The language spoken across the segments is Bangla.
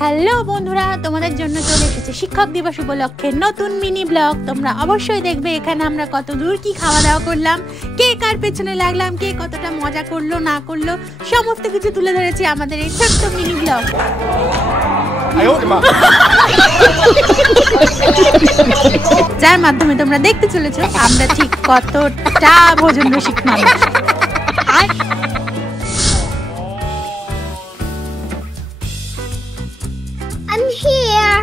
হ্যালো বন্ধুরা, তোমাদের জন্য চলে এসেছে শিক্ষক দিবস উপলক্ষে নতুন মিনি ব্লগ। তোমরা অবশ্যই দেখবে এখানে আমরা কত দূর কি খাওয়া দাওয়া করলাম, কে কার পেছনে লাগলাম, কে কতটা মজা করলো না করলো, সমস্ত কিছু তুলে ধরেছি আমাদের এই ছোট্ট মিনি ব্লগ, যার মাধ্যমে তোমরা দেখতে চলেছো আমরা ঠিক কতটা ভোজন রসিক মানুষ। আর I'm here.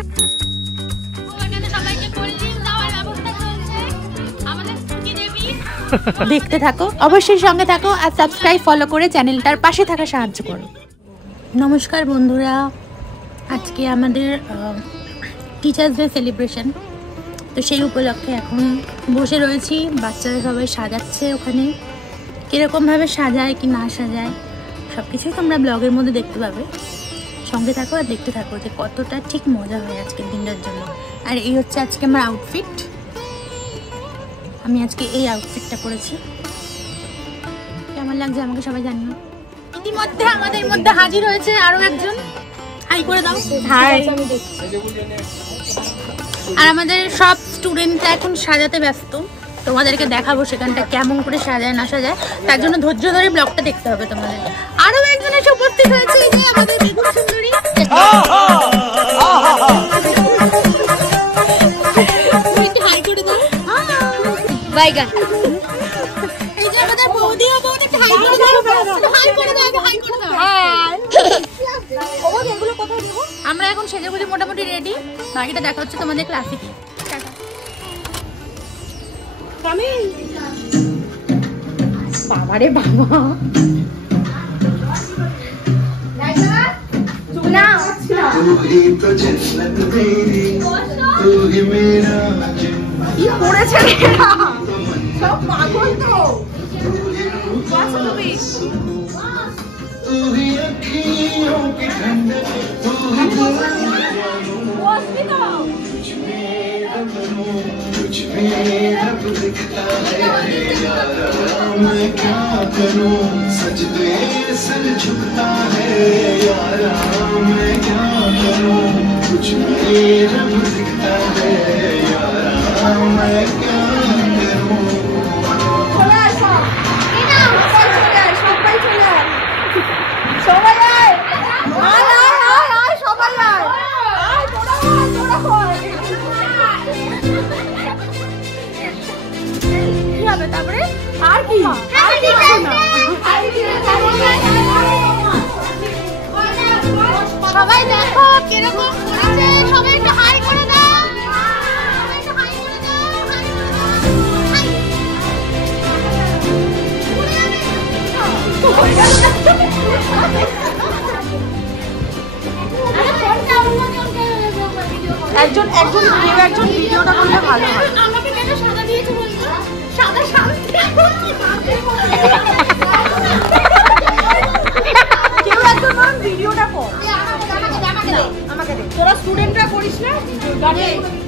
দেখতে থাকো, অবশ্যই সঙ্গে থাকো আর সাবস্ক্রাইব ফলো করে চ্যানেলটার পাশে থাকা সাহায্য করো। নমস্কার বন্ধুরা, আজকে আমাদের টিচার্স ডে সেলিব্রেশন, তো সেই উপলক্ষে এখন বসে রয়েছি। বাচ্চারা সবাই সাজাচ্ছে, ওখানে কীরকমভাবে সাজায় কি না সাজায় সব কিছুই তোমরা ব্লগের মধ্যে দেখতে পাবে। সঙ্গে থাকো আর দেখতে থাকো যে কতটা ঠিক মজা হয় আজকের দিনটার জন্য। আর এই হচ্ছে আজকে আমার আউটফিট, আমি আজকে এই আউটফিটটা পরেছি। কেমন লাগছে আমাকে সবাই জানিও। ইতিমধ্যে আমাদের মধ্যে হাজির হয়েছে আরো একজন, হাই করে দাও। হাই। আর আমাদের সব স্টুডেন্টরা এখন সাজাতে ব্যস্ত, তোমাদেরকে দেখাবো সেখানটা কেমন করে সাজায় না সাজায়, তার জন্য ধৈর্য ধরে ব্লগটা দেখতে হবে তোমাদের। আরো একজন এসে উপস্থিত হয়েছে, এই যে আমাদের বেগুন সুন্দরী। হাই করে দাও। বাইগান। এই যে আমাদের বৌদি, বৌদি হাই করে দাও। হাই করে দাও, হাই করে দাও। এগুলো কোথায় দেব? আমরা এখন সেজেগুজে মোটামুটি রেডি, বাকিটা দেখা হচ্ছে তোমাদের ক্লাসে। বাবারে বাবা, কি করেছে সব পাগল তো। मैं क्या करूं सजदे सर झुकता है यारा, मैं क्या करूं कुछ में रब दिखता है यारा, मैं क्या करूं। তারপরে আর কি সবাই দেখো কিরকম করেছে, সবাই একটু হাই করে দাও। একজন ভিডিওটা করলে ভালো হয়। আমাকে কেন সাদা দিয়েছে বলতো? সাদা শান্তি। কেউ একজন মান ভিডিওটা কর। আমাকে দে। তোরা স্টুডেন্টরা করিস না?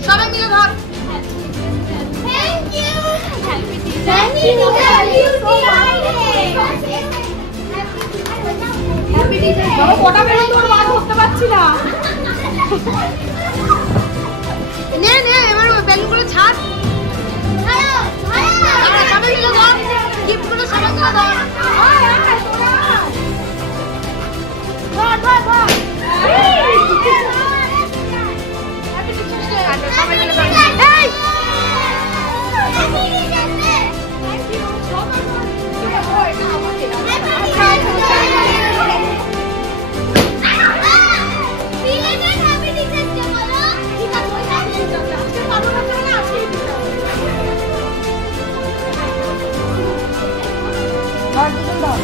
সবাই মিলে ধর। Thank you. Thank you so much. Happy DJ. বাবা কটা বেলুন তোর মা ধরতে পারছি না। নে নে এবার বেলুনগুলো ছাড়। সবাই মিলে ধর, গিফটগুলো সবাই মিলে ধর। ধর ধর ধর। Happy teachers day. সবাই মিলে ধর। এই থ্যাংক ইউ সো মাচ। এটা আমাকে ধর দুজন ধর।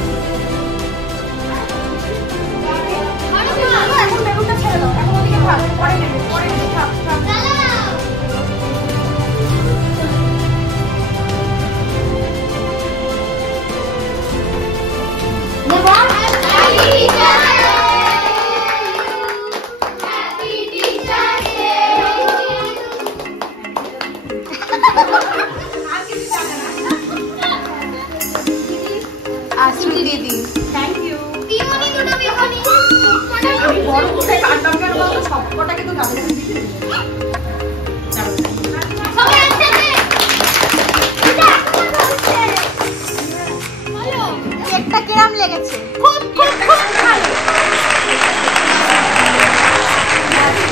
কেরাম লেগেছে? খুব খুব খুব ভালো।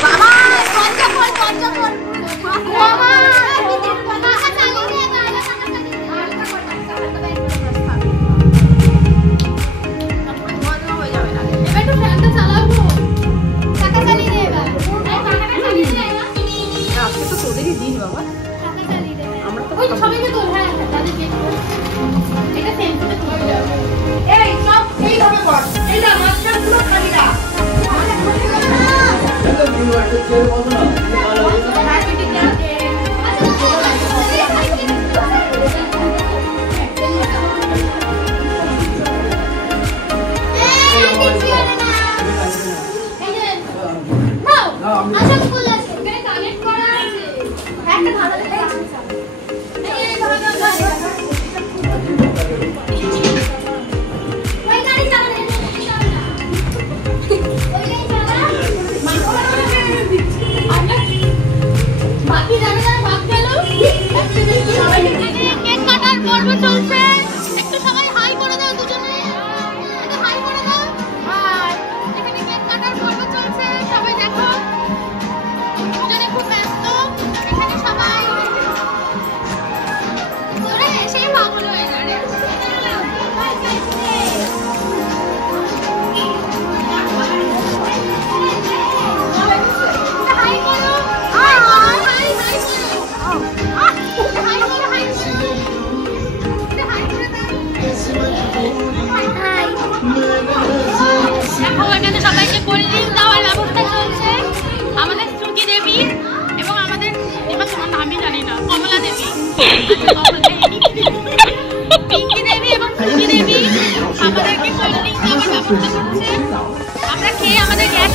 বাবা পঞ্চফল পঞ্চফল বাবা পিঙ্কি দেবী এবং সুজি দেবী আমাদেরকে কোল্ড ড্রিঙ্ক দেওয়ার ব্যবস্থা করছে। আমরা খেয়ে আমাদের গ্যাস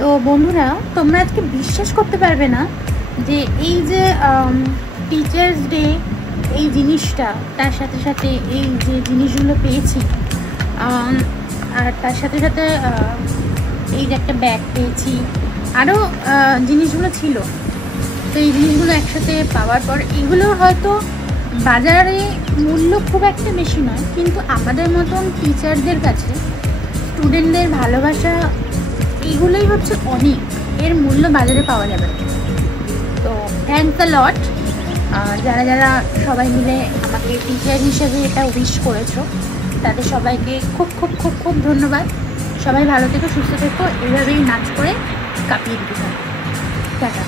তো বন্ধুরা, তোমরা আজকে বিশ্বাস করতে পারবে না যে এই যে টিচার্স ডে এই জিনিসটা, তার সাথে সাথে এই যে জিনিসগুলো পেয়েছি, আর তার সাথে সাথে এই যে একটা ব্যাগ পেয়েছি, আরও জিনিসগুলো ছিল। তো এই জিনিসগুলো একসাথে পাওয়ার পর এগুলো হয়তো বাজারে মূল্য খুব একটা বেশি নয়, কিন্তু আমাদের মতন টিচারদের কাছে স্টুডেন্টদের ভালোবাসা এইগুলোই হচ্ছে অনেক, এর মূল্য বাজারে পাওয়া যাবে। তো থ্যাঙ্কস আ লট যারা যারা সবাই মিলে আমাকে টিচার হিসেবে এটা উইশ করেছো, তাদের সবাইকে খুব খুব খুব খুব ধন্যবাদ। সবাই ভালো থেকো, সুস্থ থেকো, এভাবেই নাচ করে কাঁপিয়ে দিতে থাকো। টাটা।